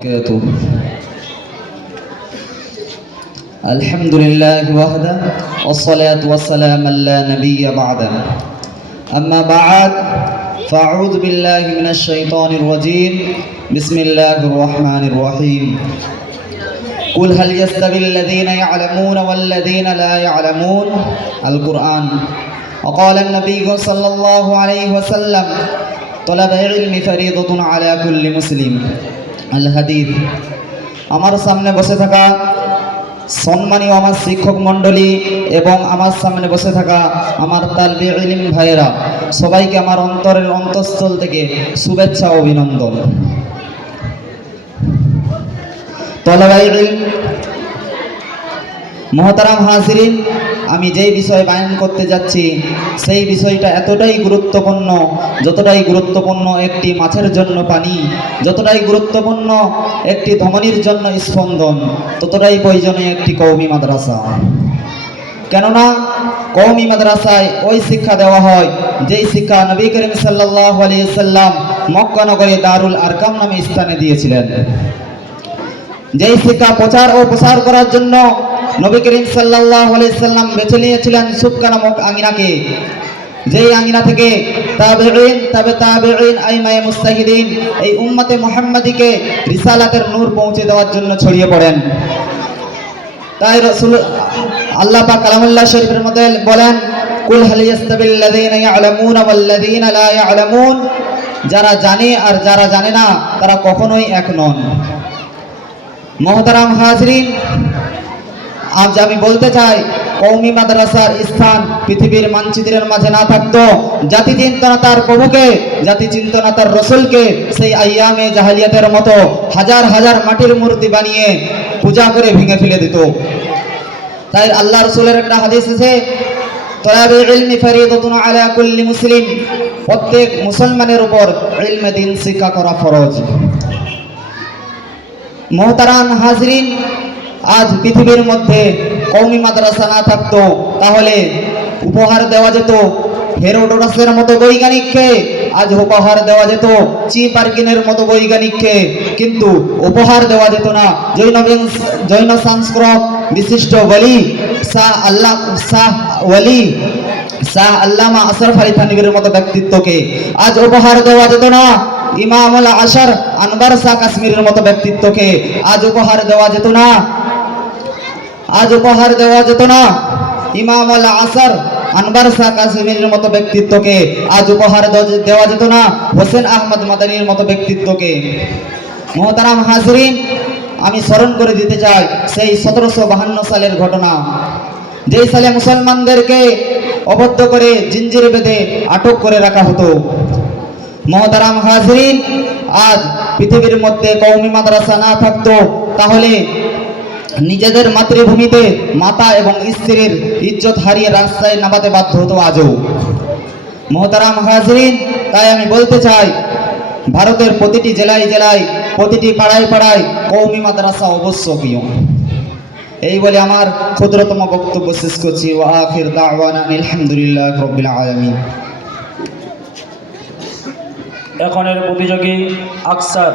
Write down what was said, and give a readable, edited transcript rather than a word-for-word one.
وبركاته. الحمد لله وحده والصلاة والسلام على نبي بعده. أما بعد فأعوذ بالله من الشيطان الرجيم. بسم الله الرحمن الرحيم. قل هل يستوي الذين يعلمون والذين لا يعلمون. القرآن. وقال النبي صلى الله عليه وسلم طلب العلم فريضة على كل مسلم. আল হাদিস। আমার সামনে বসে থাকা সম্মানীয় আমার শিক্ষক মণ্ডলী এবং আমার সামনে বসে থাকা আমার তালবে ইলম ভাইয়েরা, সবাইকে আমার অন্তরের অন্তঃস্থল থেকে শুভেচ্ছা ও অভিনন্দন। তলাবে ইলম, মহতারাম হাজিরিন, আমি যেই বিষয় বায়ান করতে যাচ্ছি সেই বিষয়টা এতটাই গুরুত্বপূর্ণ, যতটাই গুরুত্বপূর্ণ একটি মাছের জন্য পানি, যতটাই গুরুত্বপূর্ণ একটি ধমনীর জন্য স্পন্দন, ততটাই প্রয়োজনীয় একটি কওমি মাদ্রাসা। কেননা কওমি মাদ্রাসায় ওই শিক্ষা দেওয়া হয় যেই শিক্ষা নবী করিম সাল্লাল্লাহু আলাইহি সাল্লাম মক্কা নগরে দারুল আরকাম নামে স্থানে দিয়েছিলেন। যেই শিক্ষা প্রচার ও প্রসার করার জন্য নবী করিম সাল্লাল্লাহু আলাইহি সাল্লাম বেছে নিয়েছিলেন সুক্কা নামক আঙিনাকে, যেই আঙিনা থেকে তাবেঈন, তাবেঈন, আইমায়ে মুজতাহিদিন এই উম্মতে মুহাম্মাদিকে রিসালাতের নূর পৌঁছে দেওয়ার জন্য ছড়িয়ে পড়েন। তাই রাসূল আল্লাহ পাক কালামুল্লাহ শরীফের মধ্যে বলেন, কুল হাল ইয়াস্তাবিল লাযীনা ইয়ালামুনা ওয়াল লাযীনা লা ইয়ালামুন। যারা জানে আর যারা জানে না তারা কখনোই এক নন। মুহতারাম হাজিরিন, আজ আমি বলতে চাই, কওমি মাদ্রাসার স্থান পৃথিবীর মানচিত্রের মাঝে না থাকতো, জাতি চিন্তনা তার প্রভুকে, জাতি চিন্তনা তার রসুলকে সেই আইয়ামে জাহেলিয়াতের মতো হাজার হাজার মাটির মূর্তি বানিয়ে পূজা করে ভেঙে ফেলে দিত। তাই আল্লাহ রসুলের একটা হাদিস আছে, তলাবে ইলমি ফরিদাতুন আলা কুল্লি মুসলিম, প্রত্যেক মুসলমানের উপর ইলমে দ্বীন শিক্ষা করা ফরজ। মুহতারাম হাজিরিন, আজ পৃথিবীর মধ্যে কওমি মাদ্রাসা না থাকতো তাহলে উপহার দেওয়া যেত হেরোডোটাসের মতো বৈজ্ঞানিককে, আজ উপহার দেওয়া যেত চিপার্কিনের মতো বৈজ্ঞানিককে, কিন্তু উপহার দেওয়া যেত না জৈন সংস্কৃত বিশিষ্ট ওলি শাহ আল্লামা আশরাফ আলী থানভীর মতো ব্যক্তিত্বকে। আজ উপহার দেওয়া যেত না ইমামুল আশর আনবার শাহ কাশ্মীরের মতো ব্যক্তিত্বকে। আজ উপহার দেওয়া যেত না ইমামুল আসর আনবার শাহ কাশ্মীরের মতো ব্যক্তিত্বকে। আজ উপহার দেওয়া যেত না হোসেন আহমদ মাদানির মতো ব্যক্তিত্বকে। মুহতারাম হাজিরিন, আমি স্মরণ করে দিতে চাই সেই 1752 সালের ঘটনা, যেই সালে মুসলমানদেরকে অবদ্ধ করে জিঞ্জিরে বেঁধে আটক করে রাখা হতো। মুহতারাম হাজিরিন, আজ পৃথিবীর মধ্যে কওমি মাদ্রাসা না থাকতো তাহলে নিজেদের মাতৃভূমিতে মাতা এবং স্ত্রীর ইজ্জত হারিয়ে রাস্তায় নামাতে বাধ্য হতো আজও। মুহতারাম হাজিরিন, তাই আমি বলতে চাই, ভারতের প্রতিটি জেলায় জেলায়, প্রতিটি পাড়ায় পাড়ায় কওমি মাদ্রাসা আবশ্যকীয়। এই বলে আমার ক্ষুদ্রতম বক্তব্য শেষ করছি। ওয়া আখির দাওয়ানা আলহামদুলিল্লাহি রাব্বিল আলামিন। এখনের প্রতিযোগী আকসার।